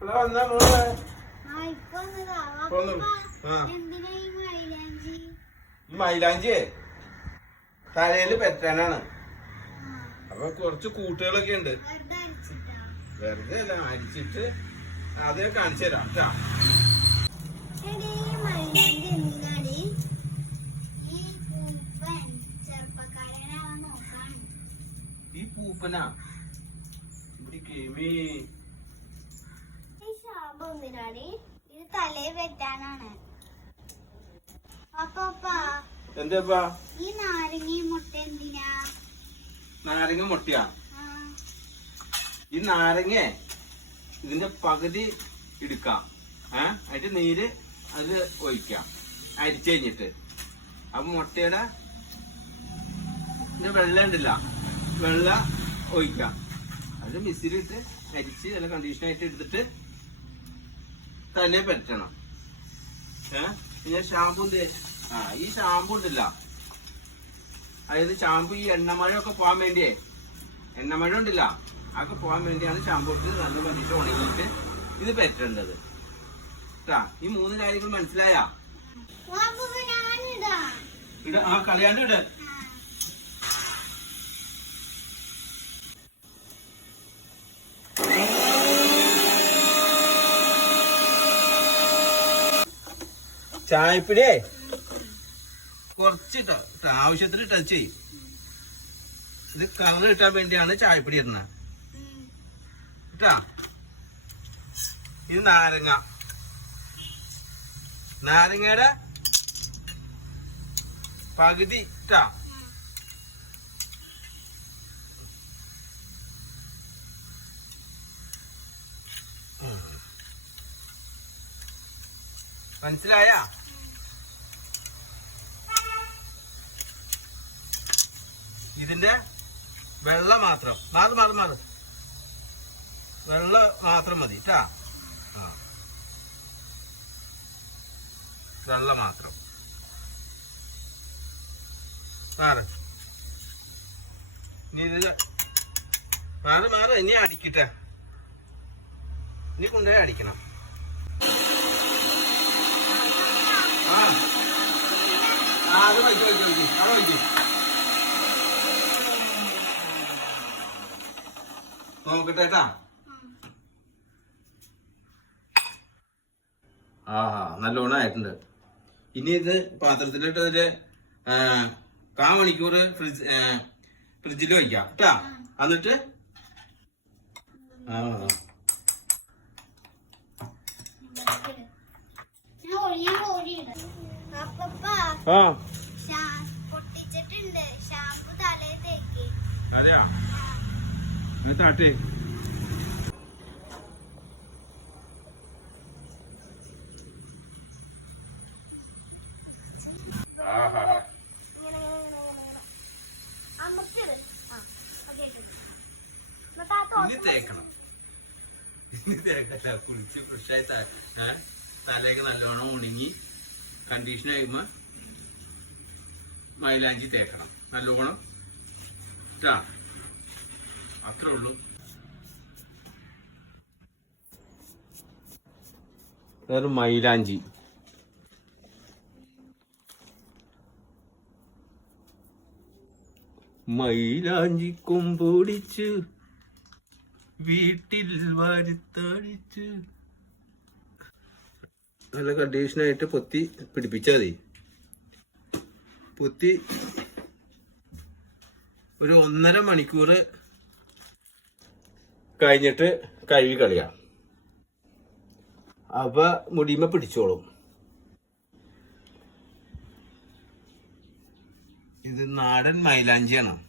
എപ്പോഴാ വന്നാ മോളെ? ഈ മൈലാഞ്ചി? ഈ മൈലാഞ്ചിയെ തലയിൽ പെറ്റാനാണ്. അപ്പൊ കുറച്ച് കൂട്ടുകളൊക്കെ ഉണ്ട്. വെറുതെ അല്ല അരിച്ചിട്ട് ആദ്യം കാണിച്ചു തരാം കേട്ടാ ഈ പൂപ്പനാ? ഇവിടെ കേമി എന്തിനാടി? ഇത് തലയിൽ വെട്ടാനാണ്. അപ്പപ്പാ എന്താ ഈ നാരങ്ങയും മുട്ട എന്തിനാ? നാരങ്ങ മുട്ടയാ? ഈ നാരങ്ങ ഇതിന്റെ പകുതി എടുക്കാം. ഏ? അതിന്റെ നീര് അത് ഒഴിക്കാം. അരിച്ചു കഴിഞ്ഞിട്ട്. അപ്പൊ മുട്ടയുടെ വെള്ളം ഉണ്ടല്ല. വെള്ളം ഒഴിക്കാം. അത് മിക്സിയിലിട്ട് അരിച്ച് നല്ല കണ്ടീഷനായിട്ട് എടുത്തിട്ട് തന്നെ പറ്റണം ഏ? പിന്നെ ഷാമ്പു ആ ഈ ഷാമ്പു ഉണ്ടല്ല. അതായത് ഷാമ്പു ഈ എണ്ണമഴയൊക്കെ പോകാൻ വേണ്ടിയേ. എണ്ണമഴ ഉണ്ടല്ല. അതൊക്കെ പോകാൻ വേണ്ടിയാണ് ഷാമ്പു ഇട്ട് നല്ല കണ്ടിട്ട് ഉണങ്ങിയിട്ട് ഇത് പറ്റേണ്ടത് ട്ടാ ഈ മൂന്ന് കാര്യങ്ങൾ മനസ്സിലായാ? ഇട ആ കളിയാണ്ട് ഇട. ചായപ്പിടിയേ കുറച്ച് ഇട്ടോ ആവശ്യത്തിന് ടച്ച് ചെയ്യും ഇത് കളർ കിട്ടാൻ വേണ്ടിയാണ് ചായപ്പൊടി ഇടുന്നത്. കേട്ടാ ഇത് നാരങ്ങ. നാരങ്ങയുടെ പകുതി ട്ടാ മനസ്സിലായാ മനസ്സിലായ? ഇതിന്റെ വെള്ള മാത്രം. മാറ് മാറ് മാറ്. വെള്ള മാത്രം മതി കേട്ടാ ആ. വെള്ള മാത്രം. മാറ്. ഇനി ഇത് മാറ് മാറ്. ഇനി അടിക്കട്ടെ. ഇനി കൊണ്ടുപോയി അടിക്കണം. ആ. അത് വയ്ക്കും വയ്ക്കും വയ്ക്കും. അവിടെ വയ്ക്കും. നോക്കട്ടെ കേട്ടാ. ആഹാ നല്ലോണം ആയിട്ടുണ്ട് ഇനി ഇത് പാത്രത്തിലിട്ട് ഒരു ആ, കാ മണിക്കൂർ ഫ്രിഡ്ജ് ഫ്രിഡ്ജിൽ വയ്ക്കാം കേട്ടാ എന്നിട്ട്? ആ. പൊട്ടിച്ചിട്ടുണ്ട്. ഷാമ്പു തേക്ക്. അതെയാ താട്ടേ കുളിച്ച് ഫ്രഷായി തലയൊക്കെ നല്ലോണം ഉണങ്ങി കണ്ടീഷൻ ആയുമ്പോ മൈലാഞ്ചി തേക്കണം. നല്ലോണം. ട്ടാ. അത്രേ ഉള്ളൂ. മൈലാഞ്ചി. മൈലാഞ്ചി കൊമ്പൊടിച്ച് വീട്ടിൽ വരുത്തടിച്ച് നല്ല കണ്ടീഷനായിട്ട് പൊത്തി പിടിപ്പിച്ചാൽ മതി. പൊത്തി ഒരു ഒന്നര മണിക്കൂർ കഴിഞ്ഞിട്ട് കഴുകി കളിയാം. അപ്പൊ മുടിമ പിടിച്ചോളും. ഇത് നാടൻ മൈലാഞ്ചിയാണ്.